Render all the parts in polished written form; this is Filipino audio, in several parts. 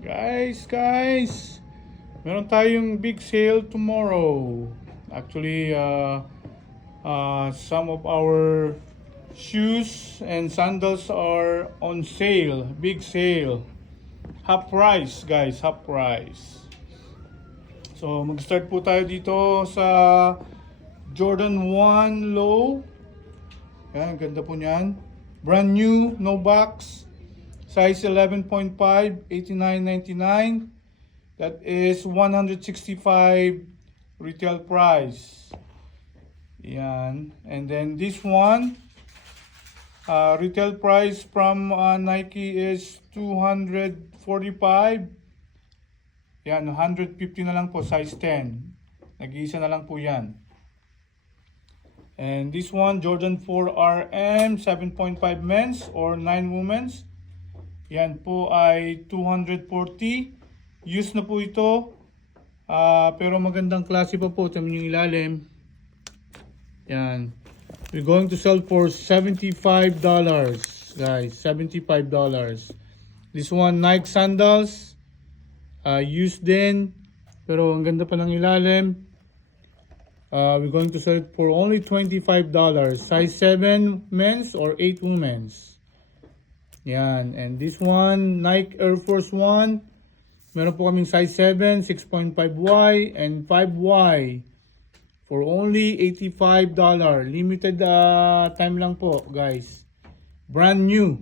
Guys, meron tayong big sale tomorrow. Actually, some of our shoes and sandals are on sale. Big sale. Half price, guys. Half price. So, mag-start po tayo dito sa Jordan 1 Low. Yan, ganda po niyan. Brand new, no box. Size 11.5, $89.99. That is $165 retail price. Yan. And then this one, retail price from Nike is $245. Yan, $150 na lang po, size 10. Nag-iisa na lang po yan. And this one, Jordan 4 RM, 7.5 men's or 9 women's. Yan po ay $240. Used na po ito. Pero magandang klase pa po. Tignan yung ilalim. Yan. We're going to sell for $75. Guys, $75. This one, Nike sandals. Used din. Pero ang ganda pa ng ilalim. We're going to sell it for only $25. Size 7 men's or 8 women's. Yan. And this one, Nike Air Force 1. Meron po kaming size 7, 6.5Y, and 5Y. For only $85. Limited time lang po, guys. Brand new.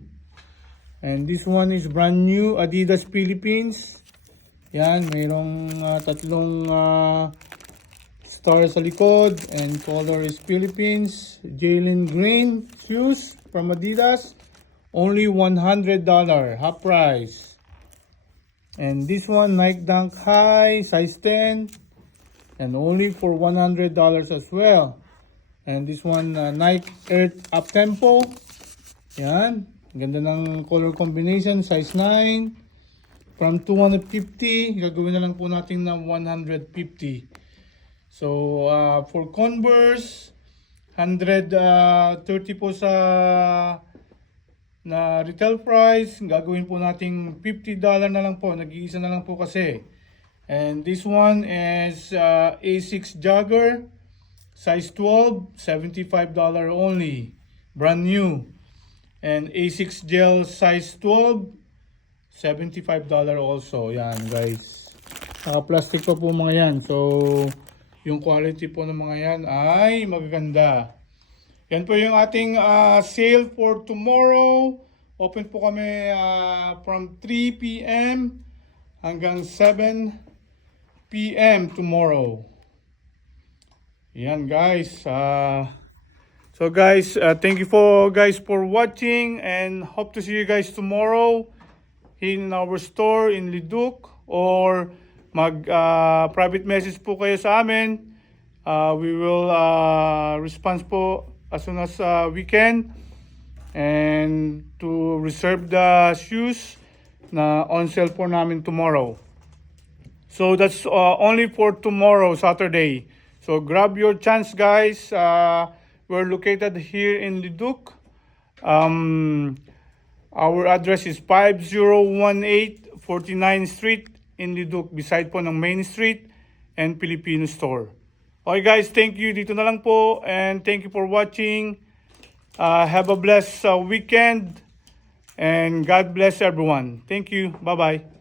And this one is brand new, Adidas Philippines. Yan. Mayroong tatlong star sa likod. And color is Philippines. Jalen Green shoes from Adidas. Only $100, half price. And this one, Nike Dunk High, size 10. And only for $100 as well. And this one, Nike Earth Up Tempo. Yan. Ganda ng color combination, size 9. From 250, gagawin na lang po natin na 150. So, for Converse, 130 po sa na retail price, gagawin po nating $50 na lang po, nag-iisa na lang po kasi. And this one is A6 Jogger, size 12, $75 only, brand new. And A6 Gel size 12, $75 also. Yan guys, plastic pa po mga yan, so yung quality po ng mga yan ay magaganda. Yan po yung ating sale for tomorrow. Open po kami from 3 p.m. hanggang 7 p.m. tomorrow. Yan guys. So guys, thank you for watching and hope to see you guys tomorrow in our store in Leduc, or private message po kayo sa amin. We will respond po as soon as we can, and to reserve the shoes na on sale po namin tomorrow. So that's only for tomorrow, Saturday. So grab your chance guys. We're located here in Leduc. Our address is 5018 49th Street in Leduc, beside po ng Main Street and Filipino Store. Okay guys, thank you. Dito na lang po, and thank you for watching. Have a blessed weekend, and God bless everyone. Thank you. Bye-bye.